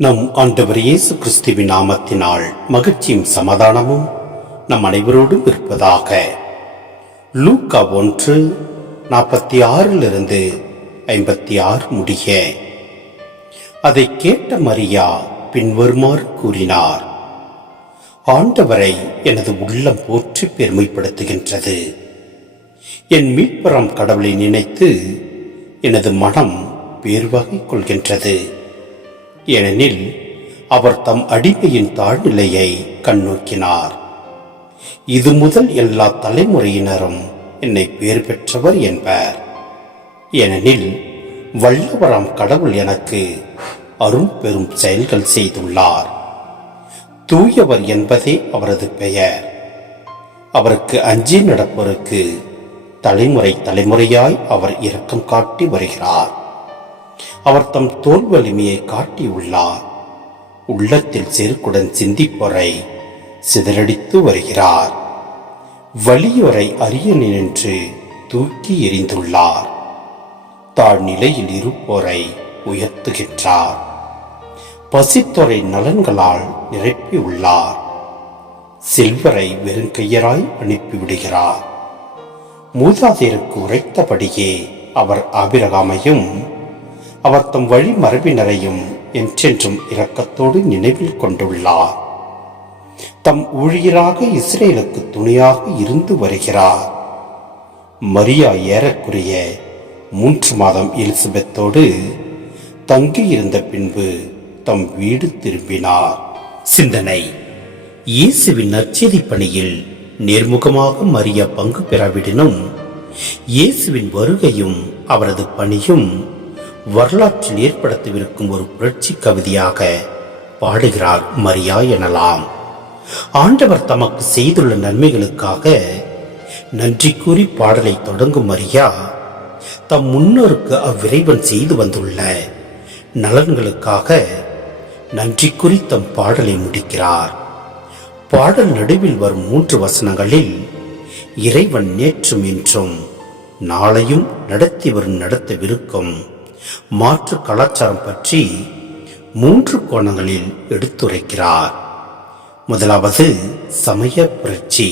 நம் ஆண்டவர் இயேசு கிறிஸ்துவின் நாமத்தினால் மகிழ்ச்சியும் சமாதானமும் நம் அனைவரோடும் இருப்பதாக. லூக்கா 1:46 முடிய. அதை கேட்ட மரியா பின்வருமாறு கூறினார்: ஆண்டவரை எனது உள்ளம் போற்றி பெருமைப்படுத்துகின்றது. என் மீட்பராம் கடவுளை நினைத்து எனது மனம் பேர்வகை கொள்கின்றது. ஏனெனில் அவர் தம் அடிமையின் தாழ்நிலையை கண்ணோக்கினார். இது முதல் எல்லா தலைமுறையினரும் என்னை பேர் பெற்றவர் என்பர். ஏனெனில் வல்லவராம் கடவுள் எனக்கு அரும் பெரும் செயல்கள் செய்துள்ளார். தூயவர் என்பதே அவரது பெயர். அவருக்கு அஞ்சி நடப்போருக்கு தலைமுறை தலைமுறையாய் அவர் இரக்கம் காட்டி வருகிறார். அவர் தம் தோல் வலிமையை காட்டியுள்ளார். உள்ளத்தில் செருக்குடன் சிந்திப்போரை சிதறடித்து வருகிறார். வலியோரை அரியணை நின்று தூக்கி எறிந்துள்ளார். தாழ்நிலையில் இருப்போரை உயர்த்துகின்றார். பசித்தோரை நலன்களால் நிரப்பியுள்ளார். செல்வரை வெறுங்கையராய் அனுப்பிவிடுகிறார். மூதாதையருக்கு உரைத்தபடியே அவர் ஆபிரகாமையும் அவர் தம் வழி மரபினரையும் என்றென்றும் இரக்கத்தோடு நினைவில் கொண்டுள்ளார். தம் ஊழியராக இஸ்ரேலுக்கு துணையாக இருந்து வருகிறார். மரியா ஏறக்குறைய 3 மாதம் எலிசபெத்தோடு தங்கியிருந்த பின்பு தம் வீடு திரும்பினார். சிந்தனை: இயேசுவின் நற்செய்தி பணியில் நேர்முகமாக மரியா பங்கு பெறாவிடனும் இயேசுவின் வருகையும் அவரது பணியும் வரலாற்றில் ஏற்படுத்தவிருக்கும் ஒரு புரட்சி கவிதையாக பாடுகிறார் மரியா எனலாம். ஆண்டவர் தமக்கு செய்துள்ள நன்மைகளுக்காக நன்றி கூறி பாடலை தொடங்கும் மரியா தம் முன்னோருக்கு அவ்விறைவன் செய்து வந்துள்ள நலன்களுக்காக நன்றி கூறி தம் பாடலை முடிக்கிறார். பாடல் நடுவில் வரும் 3 வசனங்களில் இறைவன் நேற்றும் இன்றும் நாளையும் நடத்தி வரும் நடத்தவிருக்கும் மாற்று கலாச்சாரம் பற்றி 3 கோணங்களில் எடுத்துரைக்கிறார். முதலாவது, சமய புரட்சி,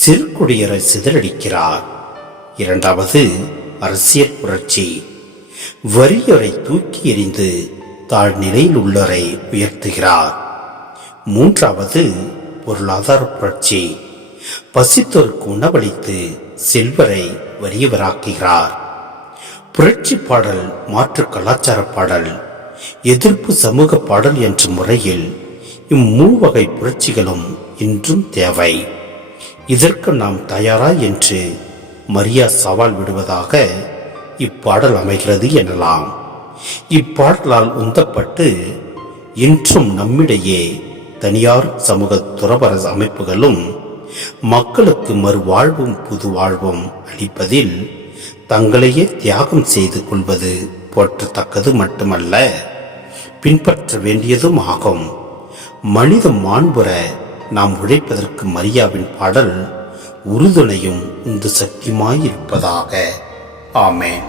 சிறுகுடியரை சிதறடிக்கிறார். இரண்டாவது, அரசியல் புரட்சி, வறியோரை தூக்கி எறிந்து தாழ்நிலையில் உள்ளோரை உயர்த்துகிறார். மூன்றாவது, பொருளாதார புரட்சி, பசித்தோருக்கு உணவளித்து செல்வரை வறியவராக்குகிறார். புரட்சி பாடல், மாற்று கலாச்சார பாடல், எதிர்ப்பு சமூக பாடல் என்ற முறையில் இம்மூவகை புரட்சிகளும் இன்றும் தேவை. இதற்கு நாம் தயாரா என்று மரியா சவால் விடுவதாக இப்பாடல் அமைகிறது எனலாம். இப்பாடலால் உந்தப்பட்டு இன்றும் நம்மிடையே தனியார் சமூக துறவர அமைப்புகளும் மக்களுக்கு மறுவாழ்வும் புது வாழ்வும் அளிப்பதில் தங்களையே தியாகம் செய்து கொள்வது போற்றத்தக்கது மட்டுமல்ல, பின்பற்ற வேண்டியதும் ஆகும். மனித மாண்புற நாம் உழைப்பதற்கு மரியாவின் பாடல் உறுதுணையும் உந்து சக்தியுமாயிருப்பதாக. ஆமென்.